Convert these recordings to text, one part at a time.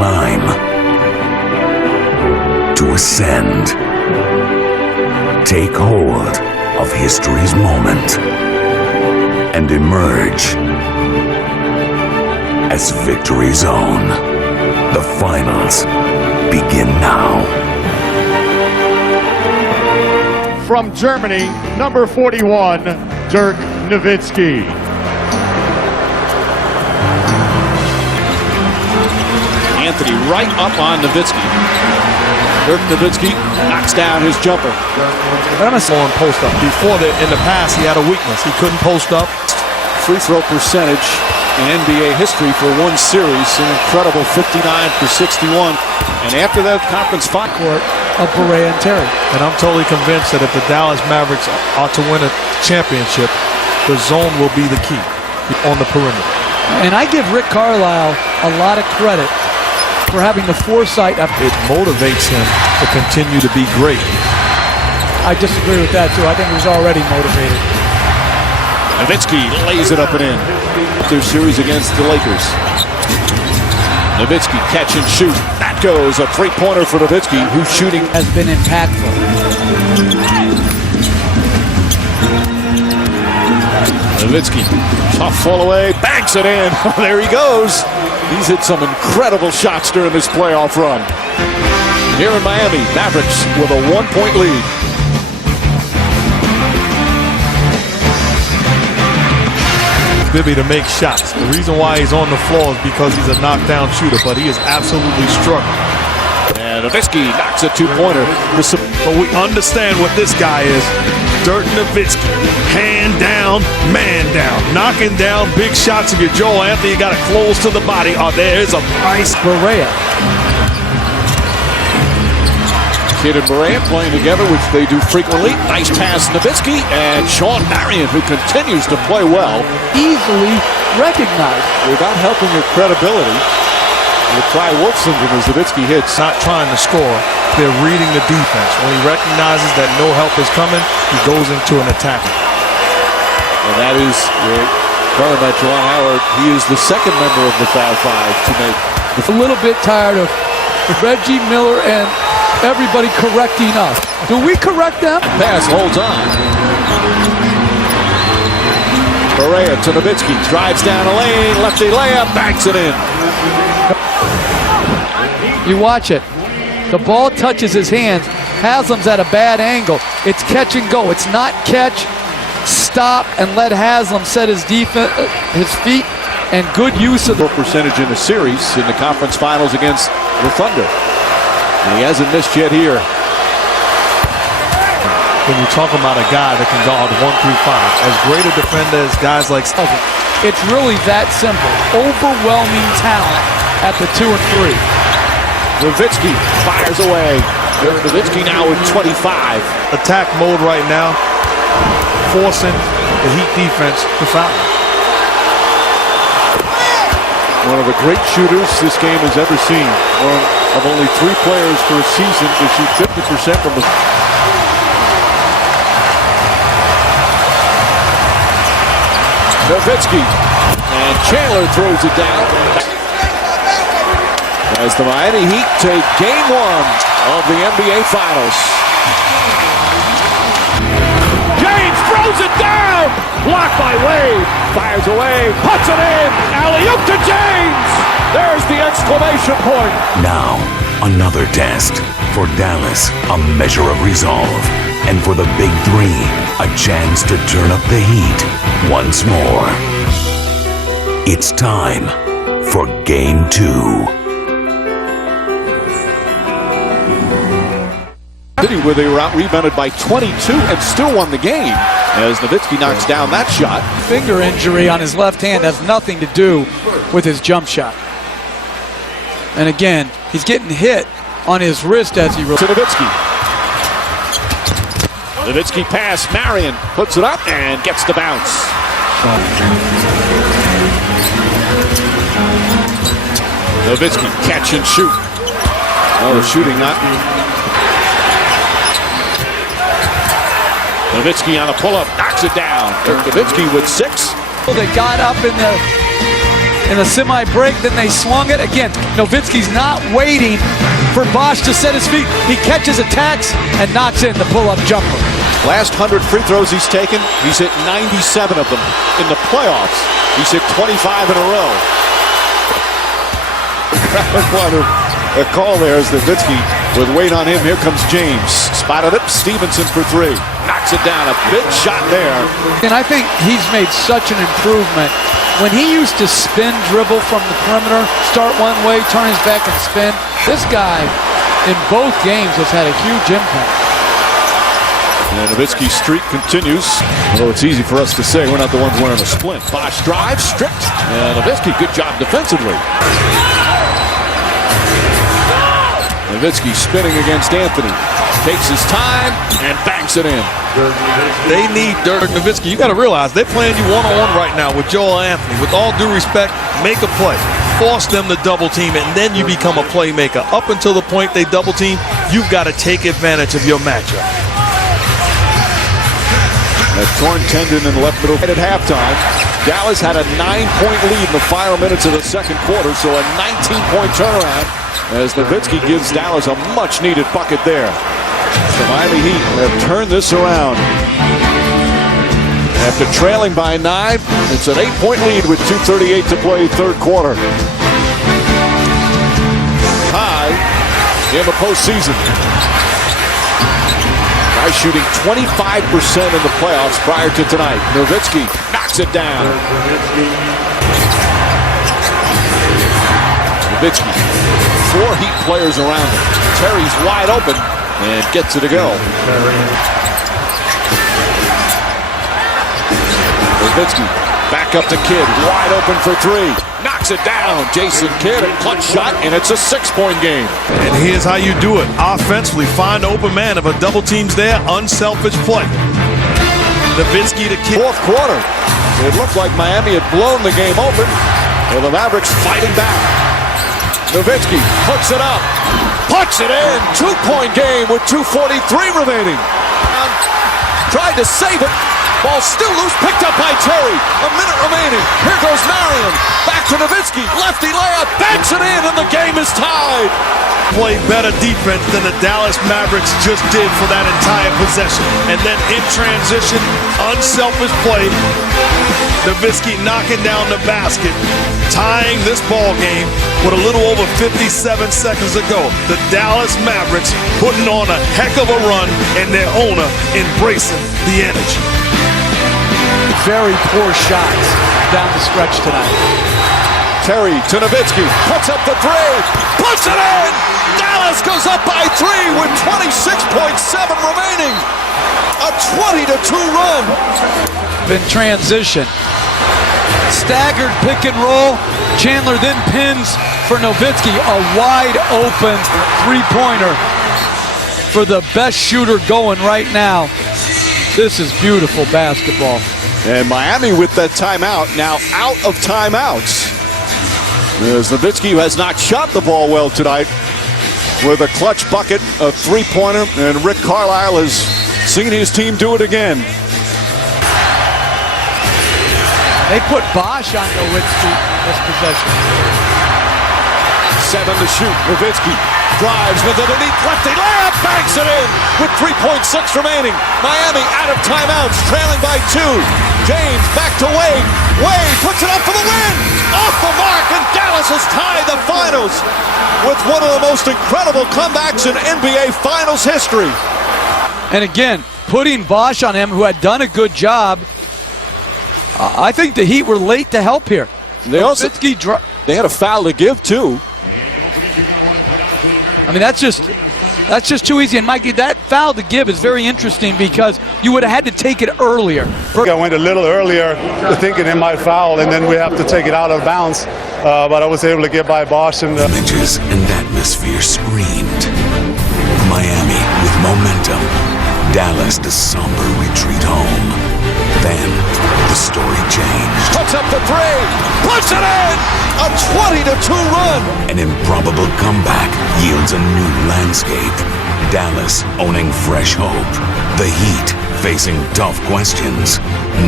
climb, to ascend, take hold of history's moment, and emerge as victory's own. The finals begin now. From Germany, number 41, Dirk Nowitzki. Anthony right up on Nowitzki. Dirk Nowitzki knocks down his jumper. I'm a slow post up. Before in the past, he had a weakness. He couldn't post up. Free throw percentage in NBA history for one series, an incredible 59 for 61. And after that conference final court of Barea and Terry. And I'm totally convinced that if the Dallas Mavericks are to win a championship, the zone will be the key on the perimeter. And I give Rick Carlisle a lot of credit for having the foresight of it motivates him to continue to be great. I disagree with that too. I think he was already motivated. Nowitzki lays it up and in. Their series against the Lakers. Nowitzki catch and shoot. That goes a three-pointer for Nowitzki, who's shooting has been impactful. Nowitzki, tough fall away, banks it in. There he goes. He's hit some incredible shots during this playoff run. Here in Miami, Mavericks with a 1-point lead. Bibby to make shots. The reason why he's on the floor is because he's a knockdown shooter, but he is absolutely struggling. And Nowitzki knocks a two-pointer. But we understand what this guy is. Dirk Nowitzki, hand down, man down, knocking down big shots. If you're Joel Anthony, you got to close to the body. Oh, there's a price. Barea. Kid and Barea playing together, which they do frequently. Nice pass, Nowitzki, and Sean Marion, who continues to play well. Easily recognized. Without helping your credibility. The Cry-Wolf syndrome as Nowitzki hits. Not trying to score. They're reading the defense. When he recognizes that no help is coming, he goes into an attack. And that is, talking about Juwan Howard, he is the second member of the Fab Five to make. A little bit tired of Reggie Miller and everybody correcting us. Do we correct them? Pass holds on. Barea to Nowitzki, drives down a lane, lefty layup, banks it in. You watch it. The ball touches his hands. Haslam's at a bad angle. It's catch and go. It's not catch, stop, and let Haslam set his defense, his feet, and good use of the percentage in the series in the conference finals against the Thunder. And he hasn't missed yet here. When you talk about a guy that can guard 1 through 5, as great a defender as guys like it's really that simple. Overwhelming talent at the 2 and 3. Nowitzki fires away. Nowitzki now with 25. Attack mode right now, forcing the Heat defense to foul. One of the great shooters this game has ever seen. One of only 3 players per season to shoot 50% from the... Nowitzki, and Chandler throws it down. As the Miami Heat take game 1 of the NBA Finals. James throws it down! Blocked by Wade. Fires away, puts it in! Alley-oop to James! There's the exclamation point. Now, another test. For Dallas, a measure of resolve. And for the Big Three, a chance to turn up the heat once more. It's time for Game 2. Where they were out-rebounded by 22 and still won the game as Nowitzki knocks down that shot. Finger injury on his left hand has nothing to do with his jump shot. And again, he's getting hit on his wrist as he... To Nowitzki. Nowitzki pass, Marion puts it up and gets the bounce. Nowitzki catch and shoot. Oh, the shooting not... Nowitzki on a pull-up, knocks it down. Dirk Nowitzki with 6. They got up in the in the semi-break. Then they swung it. Again, Nowitzki's not waiting for Bosch to set his feet. He catches, attacks, and knocks in the pull-up jumper. Last 100 free throws he's taken, he's hit 97 of them. In the playoffs, he's hit 25 in a row. A call there as Nowitzki with weight on him. Here comes James. Spotted it. Stevenson for three. Knocks it down. A big shot there. And I think he's made such an improvement. When he used to spin dribble from the perimeter, start one way, turn his back and spin, this guy in both games has had a huge impact. And Nowitzki's streak continues. Although it's easy for us to say, we're not the ones wearing a splint. Bosch drives, stripped. And Nowitzki, good job defensively. Nowitzki spinning against Anthony. Takes his time and banks it in. They need Dirk Nowitzki. You got to realize they're playing you one-on-one right now with Joel Anthony. With all due respect, make a play. Force them to double team, and then you become a playmaker. Up until the point they double team, you've got to take advantage of your matchup. A torn tendon in the left middle at halftime. Dallas had a 9-point lead in the final minutes of the second quarter, so a 19-point turnaround as Nowitzki gives Dallas a much-needed bucket there. The Miami Heat have turned this around. After trailing by 9, it's an 8-point lead with 2:38 to play third quarter. High in the postseason. Guys shooting 25% in the playoffs prior to tonight. Nowitzki knocks it down. Nowitzki, 4 Heat players around him. Terry's wide open and gets it to go. Nowitzki back up to Kidd, wide open for 3. Knocks it down. Jason Kidd, a clutch shot, and it's a 6-point game. And here's how you do it. Offensively, find the open man. If a double team's there, unselfish play. Nowitzki to Kidd. Fourth quarter. It looked like Miami had blown the game open. Well, the Mavericks fighting back. Nowitzki hooks it up. Puts it in. 2-point game with 2:43 remaining. Tried to save it. Ball still loose, picked up by Terry. A minute remaining. Here goes Marion. Back to Nowitzki. Lefty layup. Banks it in, and the game is tied. Play better defense than the Dallas Mavericks just did for that entire possession. And then in transition, unselfish play. Nowitzki knocking down the basket, tying this ball game with a little over 57 seconds to go. The Dallas Mavericks putting on a heck of a run, and their owner embracing the energy. Very poor shots down the stretch tonight. Terry to Nowitzki, puts up the 3, puts it in! Dallas goes up by 3 with 26.7 remaining. A 20-2 run. In transition. Staggered pick and roll. Chandler then pins for Nowitzki. A wide open three-pointer for the best shooter going right now. This is beautiful basketball. And Miami with that timeout, now out of timeouts. As Nowitzki, who has not shot the ball well tonight, with a clutch bucket, a three-pointer, and Rick Carlisle has seen his team do it again. They put Bosch on Nowitzki in this possession. 7 to shoot. Nowitzki drives with it underneath lefty layup, banks it in with 3.6 remaining. Miami out of timeouts, trailing by 2. James back to Wade. Wade puts it up for the win. Off the mark, and Dallas has tied the finals with one of the most incredible comebacks in NBA Finals history. And again, putting Bosch on him, who had done a good job. I think the Heat were late to help here. They also they had a foul to give too. I mean, that's just too easy. And Mikey, that foul to give is very interesting because you would have had to take it earlier. I went a little earlier thinking it might foul, and then we have to take it out of bounds. But I was able to get by Bosch. And Images and atmosphere screamed. Miami with momentum. Dallas to somber retreat home. Then the story changed. Puts up the 3, puts it in! A 20-2 run! An improbable comeback yields a new landscape. Dallas owning fresh hope. The Heat facing tough questions,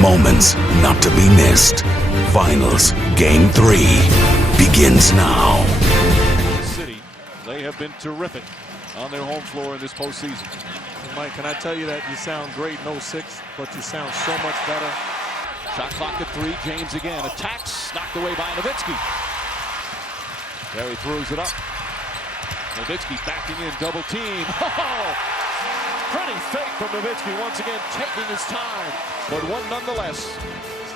moments not to be missed. Finals Game 3 begins now. City, they have been terrific on their home floor in this postseason. Mike, can I tell you that you sound great in 06, but you sound so much better. Shot clock at 3. James again attacks, knocked away by Nowitzki. Terry throws it up. Nowitzki backing in, double team. Oh, pretty fake from Nowitzki, once again taking his time, but one nonetheless.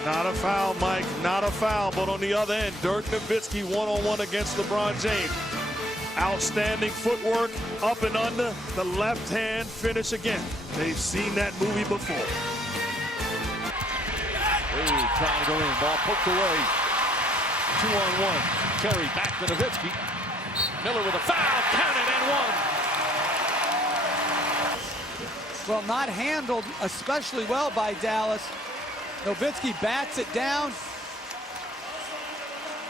Not a foul, Mike, not a foul, but on the other end, Dirk Nowitzki one-on-one against LeBron James. Outstanding footwork, up and under, the left hand finish again. They've seen that movie before. Hey, trying to go in, ball poked away. 2-on-1, Terry back to Nowitzki. Miller with a foul, counted and one. Well, not handled especially well by Dallas. Nowitzki bats it down.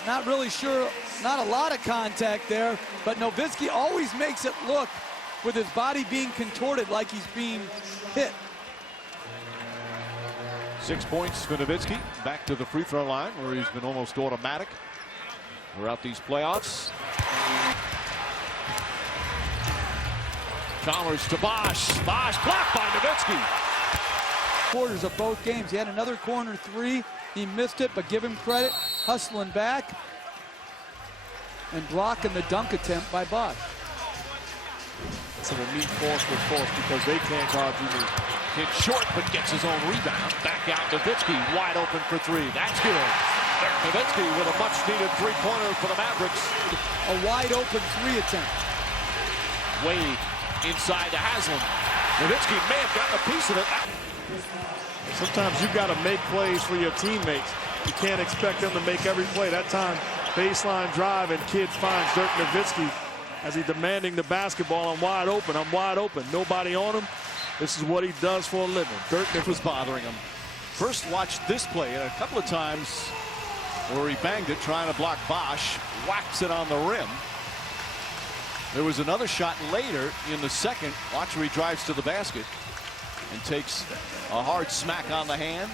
Not really sure, not a lot of contact there, but Nowitzki always makes it look with his body being contorted like he's being hit. 6 points for Nowitzki, back to the free throw line where he's been almost automatic throughout these playoffs. Chalmers to Bosch. Bosch blocked by Nowitzki. Quarters of both games. He had another corner 3. He missed it, but give him credit. Hustling back and blocking the dunk attempt by Bosch. So the meet force with force because they can't guard you. Hit short, but gets his own rebound. Back out Nowitzki, wide open for 3. That's good. Nowitzki with a much-needed three-pointer for the Mavericks. A wide open 3 attempt. Wade inside to Haslam. Nowitzki may have gotten a piece of it. Sometimes you got to make plays for your teammates. You can't expect them to make every play. That time, baseline drive, and Kidd finds Dirk Nowitzki as he's demanding the basketball. I'm wide open. I'm wide open. Nobody on him. This is what he does for a living. Dirk was bothering him. First watched this play, and a couple of times where he banged it, trying to block Bosch, whacks it on the rim. There was another shot later in the second. Watch where he drives to the basket and takes a hard smack on the hand.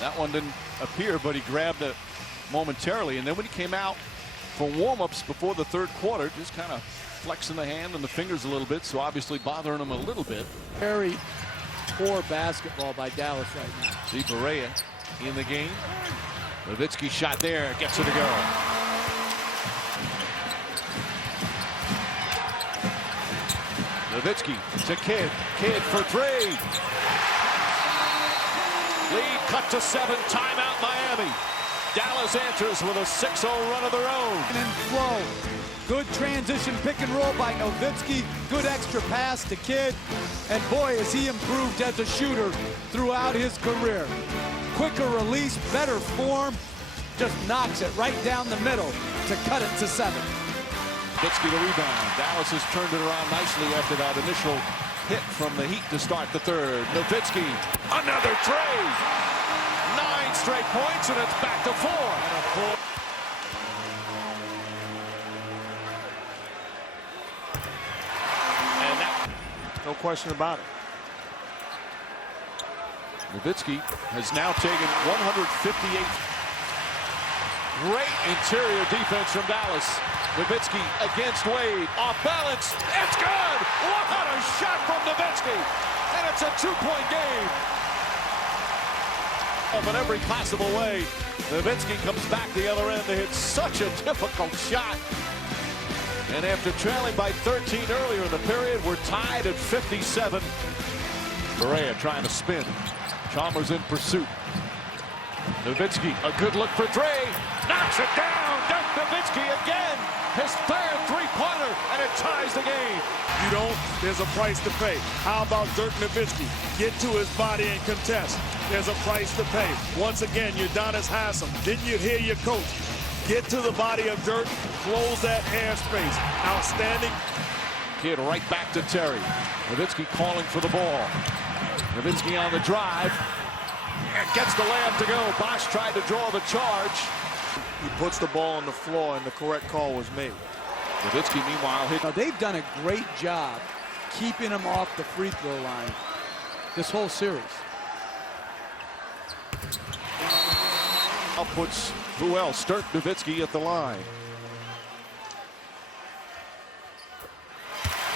That one didn't appear, but he grabbed it momentarily. And then when he came out for warm-ups before the third quarter, just kind of flexing the hand and the fingers a little bit, so obviously bothering him a little bit. Very poor basketball by Dallas right now. See Barea in the game. Nowitzki shot there, gets it to go. Nowitzki to Kidd. Kidd for 3. Lead cut to 7. Timeout Miami. Dallas answers with a 6-0 run of their own. And flow. Good transition pick and roll by Nowitzki. Good extra pass to Kidd. And boy, has he improved as a shooter throughout his career. Quicker release, better form. Just knocks it right down the middle to cut it to 7. Nowitzki the rebound. Dallas has turned it around nicely after that initial hit from the Heat to start the third. Nowitzki, another tray. 9 straight points, and it's back to 4. And that, No question about it. Nowitzki has now taken 158. Great interior defense from Dallas. Nowitzki against Wade, off balance, it's good! What a shot from Nowitzki! And it's a 2-point game. In every possible way, Nowitzki comes back the other end to hit such a difficult shot. And after trailing by 13 earlier in the period, we're tied at 57. Barea trying to spin. Chalmers in pursuit. Nowitzki, a good look for 3. Knocks it down. Dirk Nowitzki again. His third three-pointer, and it ties the game. You don't, there's a price to pay. How about Dirk Nowitzki? Get to his body and contest. There's a price to pay. Once again, Udonis Haslem. Didn't you hear your coach? Get to the body of Dirk, close that airspace. Outstanding. Kidd right back to Terry. Nowitzki calling for the ball. Nowitzki on the drive. And gets the layup to go. Bosch tried to draw the charge. He puts the ball on the floor, and the correct call was made. Nowitzki, meanwhile, hit. Now, they've done a great job keeping him off the free throw line this whole series. Now puts who else? Dirk Nowitzki at the line.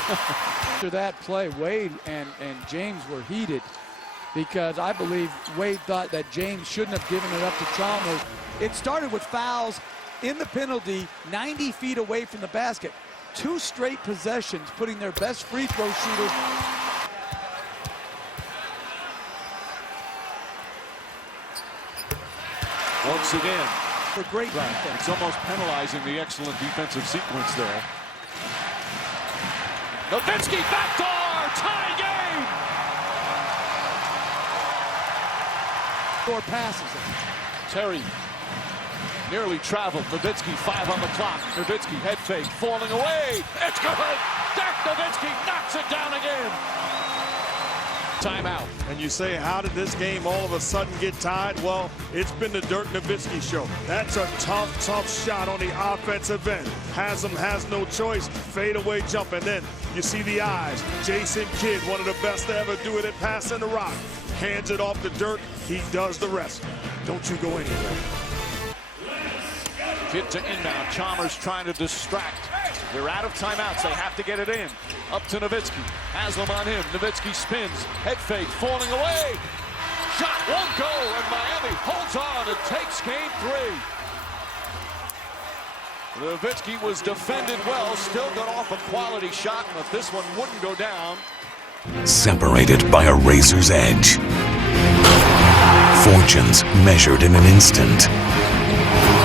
After that play, Wade and James were heated because I believe Wade thought that James shouldn't have given it up to Chalmers. It started with fouls in the penalty, 90 feet away from the basket. 2 straight possessions, putting their best free throw shooter. Once again, For great defense. it's almost penalizing the excellent defensive sequence there. Nowitzki backdoor, tie game. Or passes it. Terry nearly traveled. Nowitzki 5 on the clock. Nowitzki head fake, falling away. It's good. Dirk Nowitzki knocks it down again. Timeout. And you say, how did this game all of a sudden get tied? Well, it's been the Dirk Nowitzki show. That's a tough shot on the offensive end. Haslam has no choice. Fadeaway jump, and then you see the eyes. Jason Kidd, one of the best to ever do it at passing the rock. Hands it off to Dirk. He does the rest. Don't you go anywhere. Kidd to inbound. Chalmers trying to distract. They're out of timeouts. They have to get it in. Up to Nowitzki. Haslam on him. Nowitzki spins. Head fake. Falling away. Shot won't go. And Miami holds on and takes game 3. Nowitzki was defended well. Still got off a quality shot. But this one wouldn't go down. Separated by a razor's edge. Fortunes measured in an instant.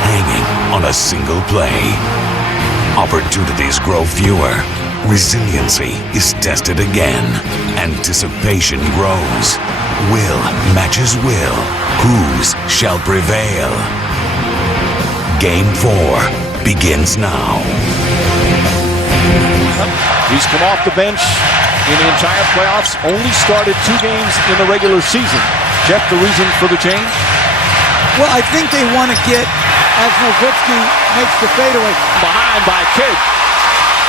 Hanging on a single play. Opportunities grow fewer. Resiliency is tested again. Anticipation grows. Will matches will. Whose shall prevail? Game 4 begins now. He's come off the bench in the entire playoffs. Only started 2 games in the regular season. Jeff, the reason for the change? Well, I think they want to get, as Nowitzki makes the fadeaway. Behind by Kidd.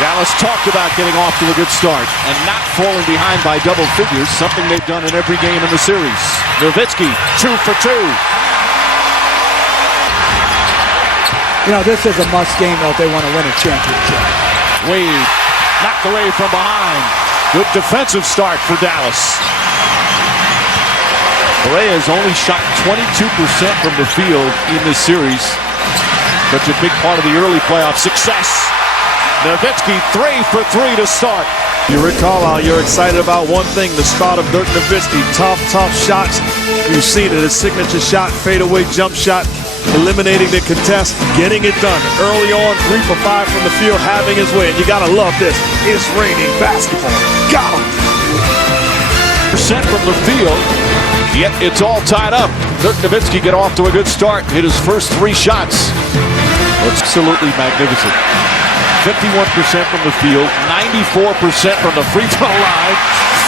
Dallas talked about getting off to a good start and not falling behind by double figures, something they've done in every game in the series. Nowitzki, 2 for 2. You know, this is a must game though if they want to win a championship. Wade knocked away from behind. Good defensive start for Dallas. Correa's only shot 22% from the field in this series. Such a big part of the early playoff success. Nowitzki 3 for 3 to start. You recall how you're excited about one thing, the start of Dirk Nowitzki. Tough shots. You've seen it, his signature shot, fadeaway jump shot, eliminating the contest, getting it done. Early on, 3 for 5 from the field, having his way. And you gotta love this. It's raining basketball. Got him. Percent from the field, yet it's all tied up. Dirk Nowitzki get off to a good start, hit his first 3 shots. Absolutely magnificent. 51% from the field, 94% from the free throw line,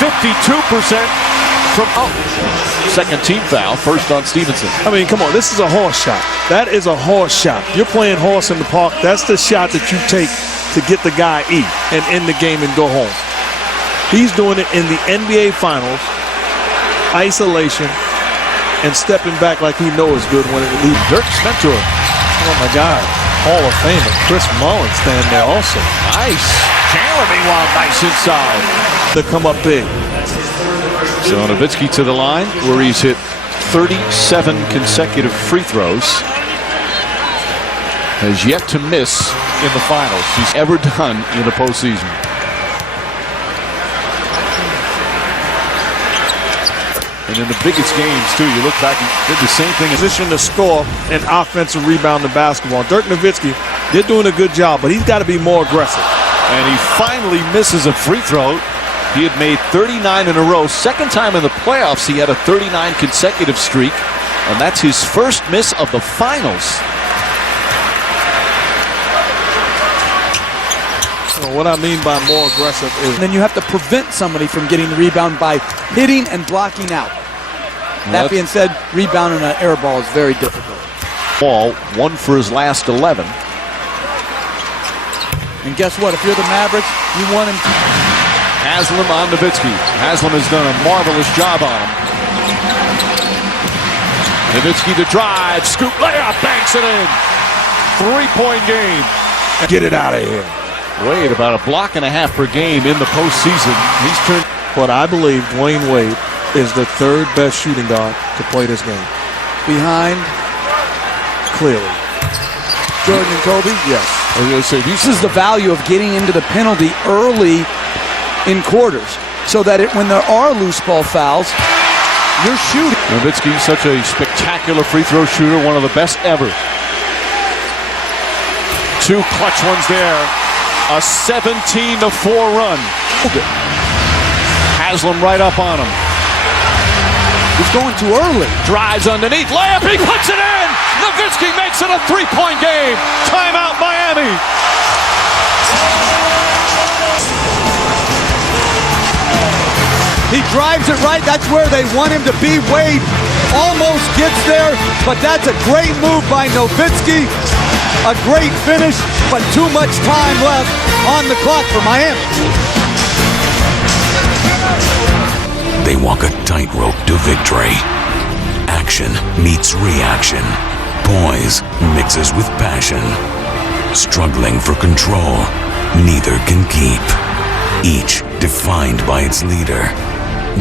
52% from second team foul, first on Stevenson. I mean, come on, this is a horse shot. That is a horse shot. You're playing horse in the park. That's the shot that you take to get the guy E and end the game and go home. He's doing it in the NBA Finals, isolation, and stepping back like he knows good when it leaves. Dirk's mentor. Oh my God, Hall of Famer Chris Mullin standing there also. Nice. Jeremy while nice inside. To come up big. So Nowitzki to the line where he's hit 37 consecutive free throws. Has yet to miss in the finals. He's ever done in the postseason. And in the biggest games, too, you look back, he did the same thing. Position to score and offensive rebound in basketball. Dirk Nowitzki, they're doing a good job, but he's got to be more aggressive. And he finally misses a free throw. He had made 39 in a row. Second time in the playoffs, he had a 39 consecutive streak. And that's his first miss of the finals. So what I mean by more aggressive is... And then you have to prevent somebody from getting the rebound by hitting and blocking out. That being said, rebounding an air ball is very difficult. Ball, 1 for his last 11. And guess what? If you're the Mavericks, you want him to... Haslam on Nowitzki. Haslam has done a marvelous job on him. Nowitzki to drive, scoop layup, banks it in. 3-point game. Get it out of here. Wade about a block and a half per game in the postseason. He's turned. But I believe Dwayne Wade is the third best shooting guard to play this game. Behind Clearly. Jordan and Kobe? Yes. I was going to say, This is the value of getting into the penalty early in quarters so that when there are loose ball fouls, you're shooting. Nowitzki, such a spectacular free throw shooter, one of the best ever. 2 clutch ones there. A 17-4 run. Haslam right up on him. He's going too early. Drives underneath, layup, he puts it in! Nowitzki makes it a 3-point game. Timeout, Miami. He drives it right. That's where they want him to be. Wade almost gets there, but that's a great move by Nowitzki. A great finish, but too much time left on the clock for Miami. They walk a tightrope to victory. Action meets reaction. Poise mixes with passion. Struggling for control, neither can keep. Each defined by its leader.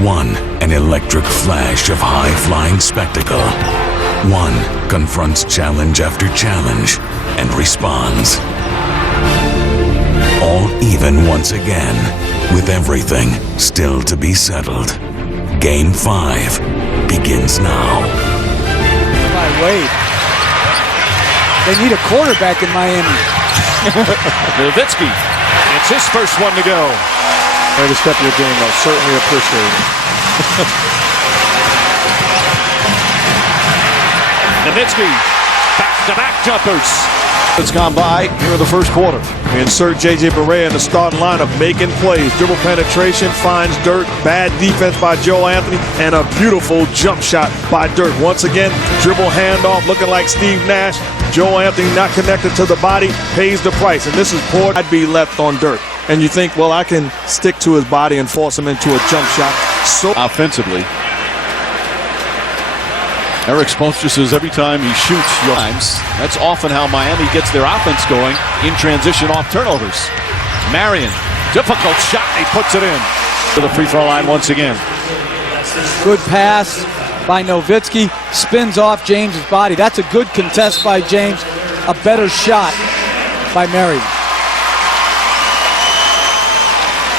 One, an electric flash of high-flying spectacle. One confronts challenge after challenge and responds. All even once again, with everything still to be settled. Game 5 begins now. By Wade. They need a quarterback in Miami. Nowitzki, it's his first one to go. Way to step your game up. Certainly appreciate it. Nowitzki, back-to-back jumpers. It's gone by here in the first quarter. We insert J.J. Barea in the starting lineup, making plays. Dribble penetration, finds Dirk. Bad defense by Joe Anthony, and a beautiful jump shot by Dirk. Once again, dribble handoff, looking like Steve Nash. Joe Anthony not connected to the body, pays the price. And this is poor. I'd be left on Dirk. And you think, well, I can stick to his body and force him into a jump shot. So offensively, Eric Spoelstra says every time he shoots, that's often how Miami gets their offense going in transition off turnovers. Marion, difficult shot, he puts it in to the free throw line once again. Good pass by Nowitzki, spins off James's body. That's a good contest by James. A better shot by Marion.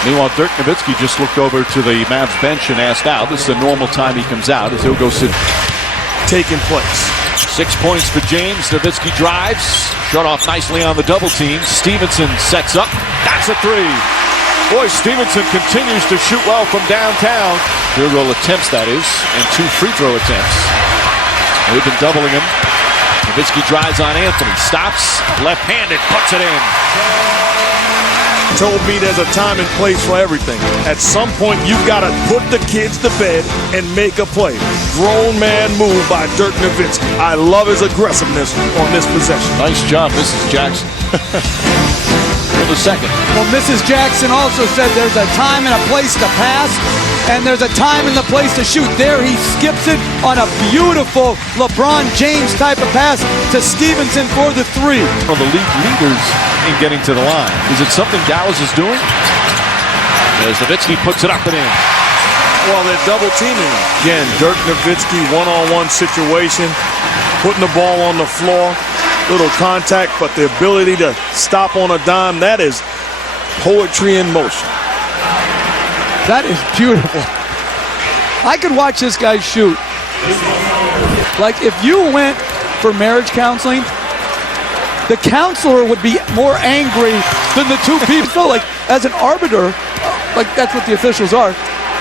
Meanwhile, Dirk Nowitzki just looked over to the Mavs bench and asked out. This is the normal time he comes out as he'll go sit. Taking place. 6 points for James. Nowitzki drives. Shut off nicely on the double team. Stevenson sets up. That's a 3. Boy, Stevenson continues to shoot well from downtown. Field goal attempts, that is, and 2 free throw attempts. They've been doubling him. Nowitzki drives on Anthony. Stops. Left-handed. Puts it in. Told me there's a time and place for everything. At some point, you've got to put the kids to bed and make a play. Grown man move by Dirk Nowitzki. I love his aggressiveness on this possession. Nice job, Mrs. Jackson. For the second. Well, Mrs. Jackson also said there's a time and a place to pass, and there's a time and the place to shoot. There he skips it on a beautiful LeBron James type of pass to Stevenson for the 3. One of the league leaders in getting to the line. Is it something Dallas is doing? As Nowitzki puts it up and in. Well, they're double teaming him. Again, Dirk Nowitzki, one-on-one situation, putting the ball on the floor, little contact, but the ability to stop on a dime, that is poetry in motion. That is beautiful. I could watch this guy shoot. Like, if you went for marriage counseling, the counselor would be more angry than the 2 people. So, like, as an arbiter, like, that's what the officials are.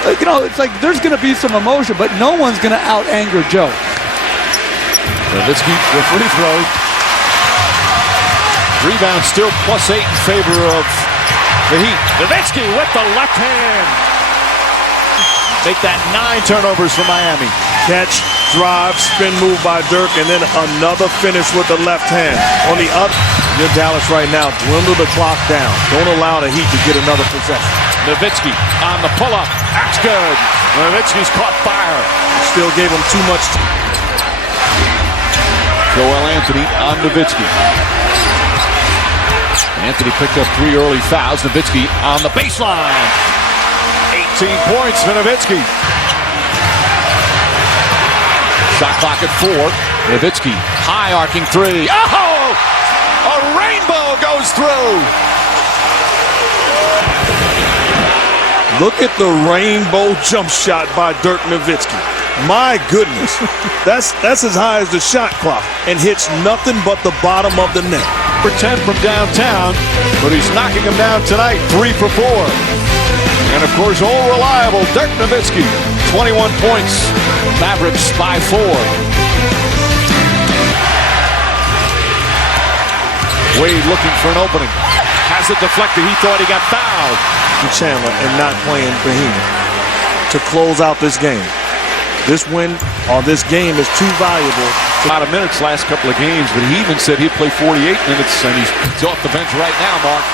You know, it's like there's going to be some emotion, but no one's going to out-anger Joe. Nowitzki, the free throw. Rebound still +8 in favor of the Heat. Nowitzki with the left hand. Make that 9 turnovers for Miami. Catch, drive, spin move by Dirk, and then another finish with the left hand. On the other, you're Dallas right now. Dwindle the clock down. Don't allow the Heat to get another possession. Nowitzki on the pull-up. That's good. Nowitzki's caught fire. Still gave him too much. Joel Anthony on Nowitzki. Anthony picked up 3 early fouls. Nowitzki on the baseline. 18 points for Nowitzki. Shot clock at 4. Nowitzki, high arcing 3. Oh! A rainbow goes through. Look at the rainbow jump shot by Dirk Nowitzki. My goodness. That's as high as the shot clock and hits nothing but the bottom of the net. For 10 from downtown, but he's knocking him down tonight, 3 for 4. And of course, all reliable Dirk Nowitzki, 21 points. Mavericks by 4. Wade looking for an opening. Has it deflected. He thought he got fouled. Chandler and not playing Brahim to close out this game. This win or this game is too valuable. A lot of minutes last couple of games, but he even said he'd play 48 minutes, and he's off the bench right now, Mark.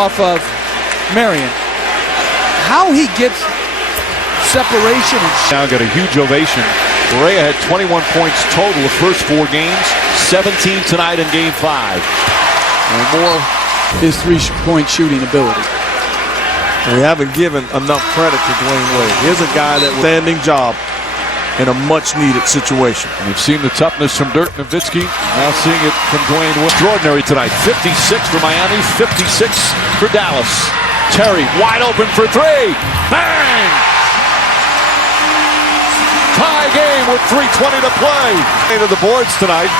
Off of Marion. How he gets separation. Now got a huge ovation. Correa had 21 points total the first 4 games, 17 tonight in Game 5. And more his 3-point shooting ability. We haven't given enough credit to Dwayne Wade. Here's a guy that was standing job in a much-needed situation. We've seen the toughness from Dirk Nowitzki. Now seeing it from Dwayne Wade. Extraordinary tonight. 56 for Miami, 56 for Dallas. Terry wide open for 3. Bang! Tie game with 3:20 to play. Into the boards tonight.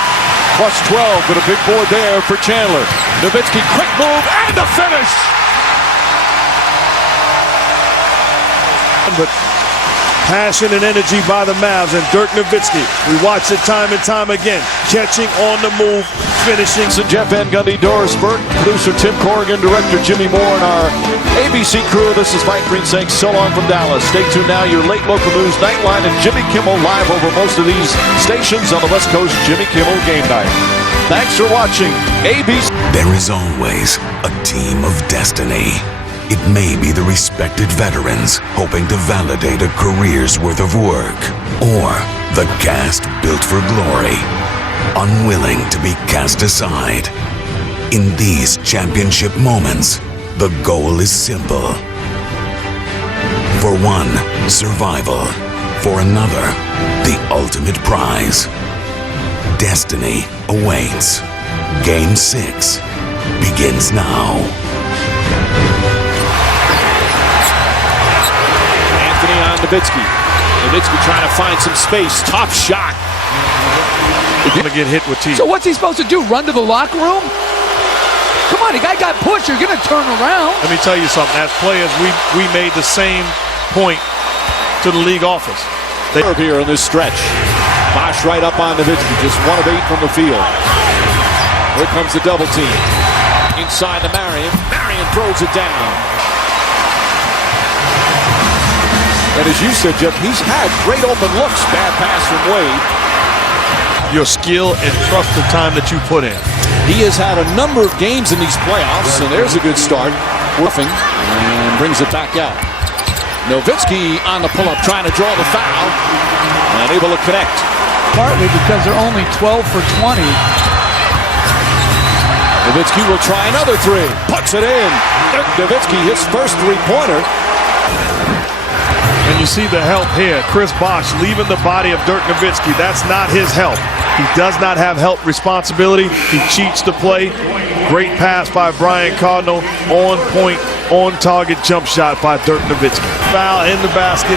Plus 12, but a big board there for Chandler. Nowitzki, quick move, and the finish! But passion and energy by the Mavs and Dirk Nowitzki. We watch it time and time again. Catching on the move, finishing. So Jeff Van Gundy, Doris Burke, producer Tim Corrigan, director Jimmy Moore, and our ABC crew. This is Mike Green saying so long from Dallas. Stay tuned now. Your late local news Nightline and Jimmy Kimmel live over most of these stations on the West Coast. Jimmy Kimmel Game Night. Thanks for watching ABC. There is always a team of destiny. It may be the respected veterans hoping to validate a career's worth of work, or the cast built for glory, unwilling to be cast aside. In these championship moments, the goal is simple. For one, survival. For another, the ultimate prize. Destiny awaits. Game 6 begins now. Nowitzki. Nowitzki trying to find some space. Tough shot. He's going to get hit with T. So what's he supposed to do? Run to the locker room? Come on, the guy got pushed. You're going to turn around. Let me tell you something. As players, we made the same point to the league office. They are here in this stretch. Bosch right up on Nowitzki. Just 1 of 8 from the field. Here comes the double team. Inside to Marion. Marion throws it down. And as you said, Jeff, he's had great open looks. Bad pass from Wade. Your skill and trust the time that you put in. He has had a number of games in these playoffs, and there's a good start. Roughing and brings it back out. Nowitzki on the pull-up, trying to draw the foul. And able to connect. Partly because they're only 12 for 20. Nowitzki will try another 3. Puts it in. Nowitzki hits first 3-pointer. And you see the help here. Chris Bosh leaving the body of Dirk Nowitzki. That's not his help. He does not have help responsibility. He cheats the play. Great pass by Brian Cardinal. On point, on target jump shot by Dirk Nowitzki. Foul in the basket.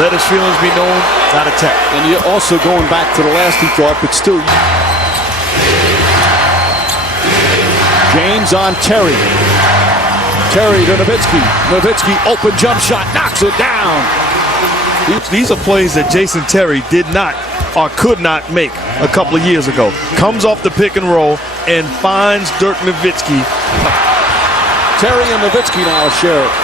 Let his feelings be known. Not a tech. And you're also going back to the last he thought, but still. James on Terry. Terry to Nowitzki. Nowitzki open jump shot, knocks it down. These are plays that Jason Terry did not or could not make a couple of years ago. Comes off the pick and roll and finds Dirk Nowitzki. Terry and Nowitzki now share it.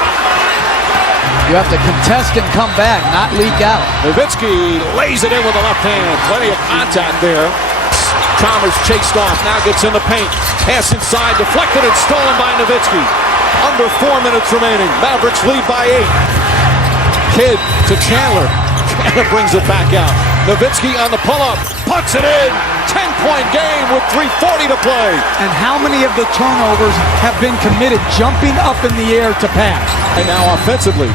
You have to contest and come back, not leak out. Nowitzki lays it in with the left hand. Plenty of contact there. Chalmers chased off, now gets in the paint. Pass inside, deflected and stolen by Nowitzki. Under 4 minutes remaining. Mavericks lead by 8. Kidd to Chandler. Chandler brings it back out. Nowitzki on the pull-up. Puts it in. 10-point game with 3:40 to play. And how many of the turnovers have been committed jumping up in the air to pass? And now offensively.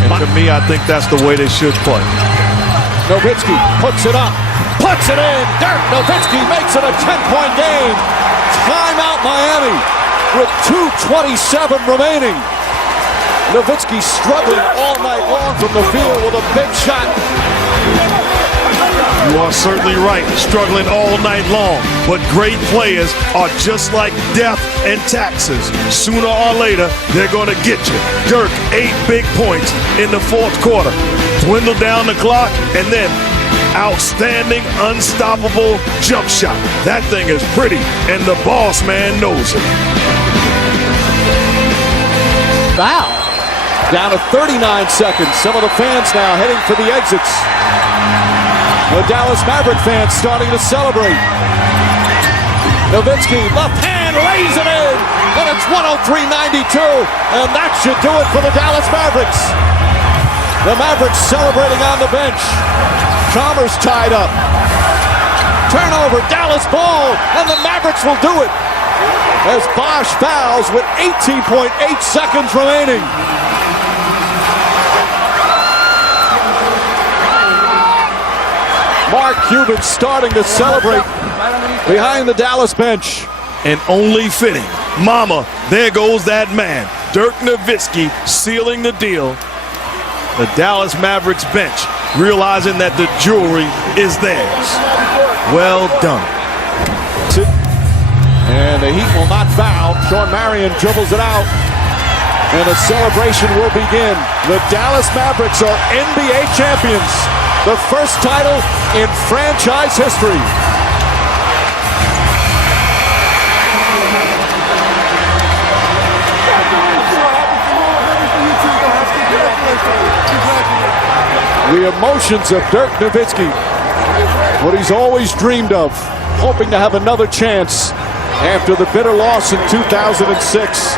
And to me, I think that's the way they should play. Nowitzki puts it up. Puts it in. Dirk Nowitzki makes it a 10-point game. Timeout Miami with 2:27 remaining. Nowitzki struggling all night long from the field with a big shot. You are certainly right, struggling all night long. But great players are just like death and taxes. Sooner or later, they're going to get you. Dirk, 8 big points in the fourth quarter. Dwindle down the clock, and then outstanding, unstoppable jump shot. That thing is pretty, and the boss man knows it. Foul. Down to 39 seconds. Some of the fans now heading for the exits. The Dallas Maverick fans starting to celebrate. Nowitzki, left hand, lays it in, and it's 103-92, and that should do it for the Dallas Mavericks. The Mavericks celebrating on the bench. Chalmers tied up. Turnover, Dallas ball, and the Mavericks will do it. As Bosch fouls with 18.8 seconds remaining. Mark Cuban starting to celebrate behind the Dallas bench. And only fitting. Mama, there goes that man. Dirk Nowitzki sealing the deal. The Dallas Mavericks bench realizing that the jewelry is theirs. Well done. And the Heat will not foul. Sean Marion dribbles it out. And the celebration will begin. The Dallas Mavericks are NBA champions. The first title in franchise history. The emotions of Dirk Nowitzki. What he's always dreamed of. Hoping to have another chance after the bitter loss in 2006.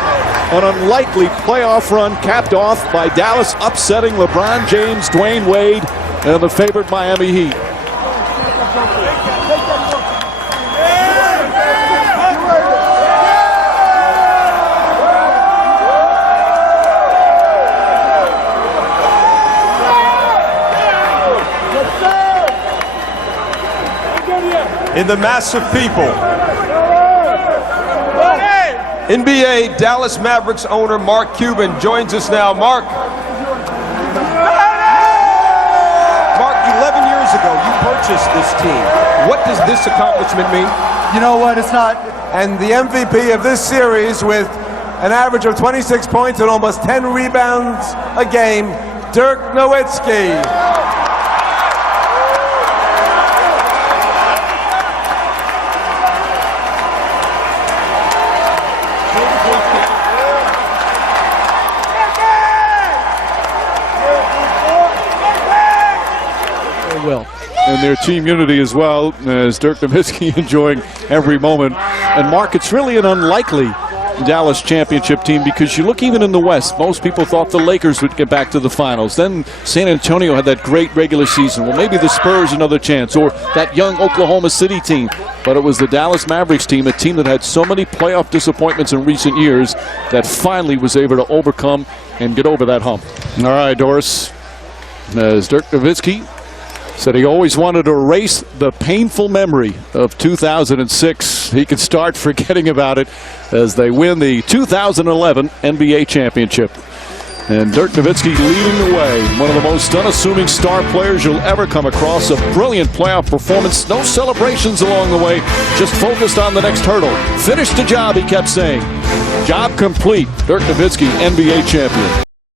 An unlikely playoff run capped off by Dallas upsetting LeBron James, Dwayne Wade, and the favored Miami Heat. In the mass of people, NBA Dallas Mavericks owner Mark Cuban joins us now. Mark, 11 years ago you purchased this team. What does this accomplishment mean? You know what, it's not. And the MVP of this series with an average of 26 points and almost 10 rebounds a game, Dirk Nowitzki. Will. And their team unity as well, as Dirk Nowitzki enjoying every moment. And Mark, it's really an unlikely Dallas championship team because you look even in the West, most people thought the Lakers would get back to the finals. Then San Antonio had that great regular season. Well, maybe the Spurs another chance, or that young Oklahoma City team. But it was the Dallas Mavericks team, a team that had so many playoff disappointments in recent years, that finally was able to overcome and get over that hump. All right, Doris, as Dirk Nowitzki said he always wanted to erase the painful memory of 2006. He can start forgetting about it as they win the 2011 NBA championship. And Dirk Nowitzki leading the way. One of the most unassuming star players you'll ever come across. A brilliant playoff performance. No celebrations along the way. Just focused on the next hurdle. Finish the job, he kept saying. Job complete. Dirk Nowitzki, NBA champion.